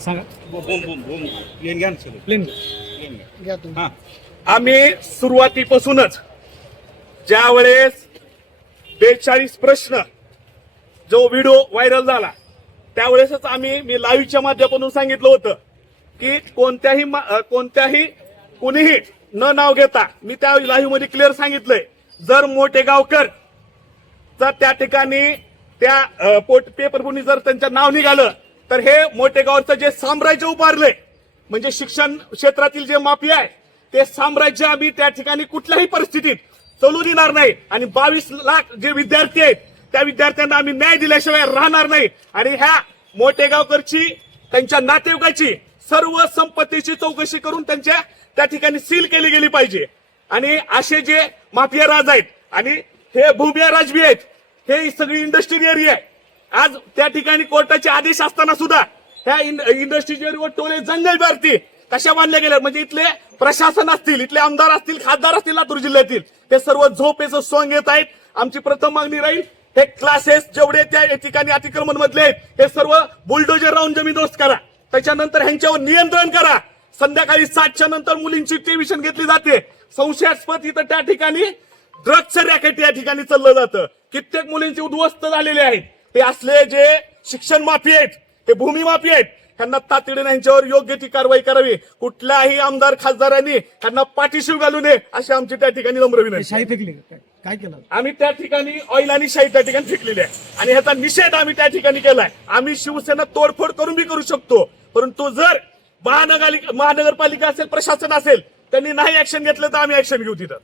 सांगा. प्लेन घ्या तुम्ही. आम्ही सुरुवातीपासूनच ज्या वेळेस 42 प्रश्न जो व्हिडिओ व्हायरल झाला त्यावेळेसच मी लाईव्हच्या माध्यमातून सांगितलं होतं की कोणत्याही कुणीही न नाव घेता मी त्या लाईव्ह मध्ये क्लिअर सांगितलंय, जर मोठे गावकर तर त्या ठिकाणी त्या पेपर कुणी जर त्यांचं नाव निघालं तर हे मोठे गावचं जे साम्राज्य उभारलंय म्हणजे शिक्षण क्षेत्रातील जे माफिया आहे ते साम्राज्य आम्ही त्या ठिकाणी कुठल्याही परिस्थितीत चालू देणार नाही. आणि 22 लाख जे विद्यार्थी आहेत त्या विद्यार्थ्यांना आम्ही न्याय दिल्याशिवाय राहणार नाही. आणि ह्या मोठे गावकरची त्यांच्या नातेवाईकाची सर्व संपत्तीची चौकशी करून त्यांच्या त्या ठिकाणी सील केली गेली पाहिजे. आणि असे जे माफिया राज आहेत आणि हे भूमिया राजबी आहेत, हे सगळी इंडस्ट्रियल एरिया आहे. आज त्या ठिकाणी कोर्टाचे आदेश असताना सुद्धा ह्या इंडस्ट्रियल एरियावर टोले जंगल भारती कशा बांधल्या गेल्या, म्हणजे इथले प्रशासन असतील, इथले आमदार असतील, खासदार असतील लातूर जिल्ह्यातील, ते सर्व झोपेचं सोंग घेत आहेत. आमची प्रथम मागणी राहील हे क्लासेस जेवढे त्या ठिकाणी अतिक्रमण मधले आहेत हे सर्व बुलडोजर राहून जमीनदोस्त करा. त्याच्यानंतर ह्यांच्यावर नियंत्रण करा. संध्याकाळी 7च्या नंतर मुलींची टेन्शन घेतली जाते. संशयास्पद इथं त्या ठिकाणी ड्रग्सचं रॅकेट या ठिकाणी चाललं जातं. कित्येक मुलींचे उद्ध्वस्त झालेले आहेत. हे असले जे शिक्षण माफी आहेत, हे भूमी माफी आहेत, त्यांना तातडीने यांच्यावर योग्य ती कारवाई करावी. कुठल्याही आमदार खासदारांनी त्यांना पाठीशी घालू नये अशी आमची त्या ठिकाणी नम्र विनंती. शाही फेकली काय केलं? आम्ही त्या ठिकाणी ऑइल आणि शाही त्या ठिकाणी फेकलेली आहे आणि ह्याचा निषेध आम्ही त्या ठिकाणी केलाय. आम्ही शिवसेना तोडफोड करून बी करू शकतो, परंतु जर महानगरपालिका असेल, प्रशासन असेल, त्यांनी नाही ऍक्शन घेतलं तर आम्ही ऍक्शन घेऊ तिथं.